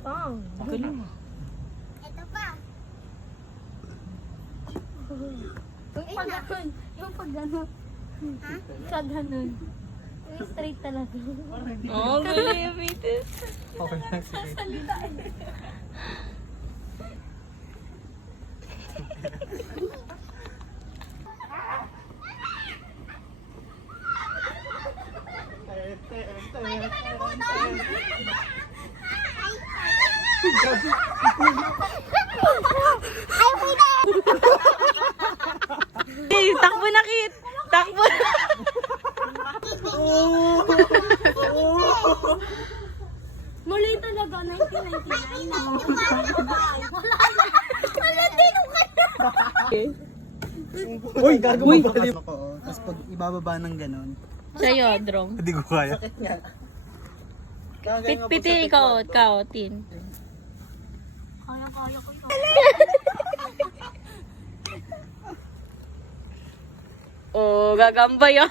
Pang. Galing. Ito pa. Yung pag ganun. Yung pag ganun. Ha? Pag ganun. Yung straight talaga. Oo, galing, Vitis. Okay lang, sige. Salita eh. Hey, takbo na, Kit. Takbo na. Muli talaga, 1999. Wala din ako Uy, gagawin mo baliw ako. Tapos pag ibababa ng ganon, Sa'yo, Drong. hindi ko kaya. Piti, ikaw, Tin. Kaya ko yun. Oh, gagamba yan.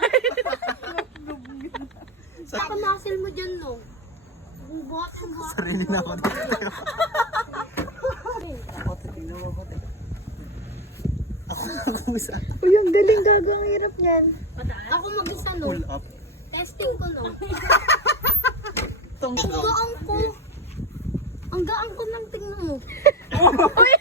Saka muscle mo dyan, no? Buhat ang buhat. Sarili na ako dito. Ako, tingnan mo ako. Ako mag-usa. Uy, ang galing gago. Ang hirap niyan. Ako mag-isa, no? Pull up. Testing ko, no? Tong Ang gaang ko. Ang gaang ko ng tingnan mo. Uy,